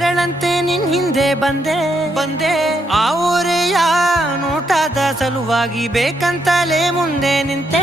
ನೆರಳಂತೆ ನಿನ್ ಹಿಂದೆ ಬಂದೆ ಆ ಊರೆಯ ನೋಟದ ಸಲುವಾಗಿ ಬೇಕಂತಲೇ ಮುಂದೆ ನಿಂತೆ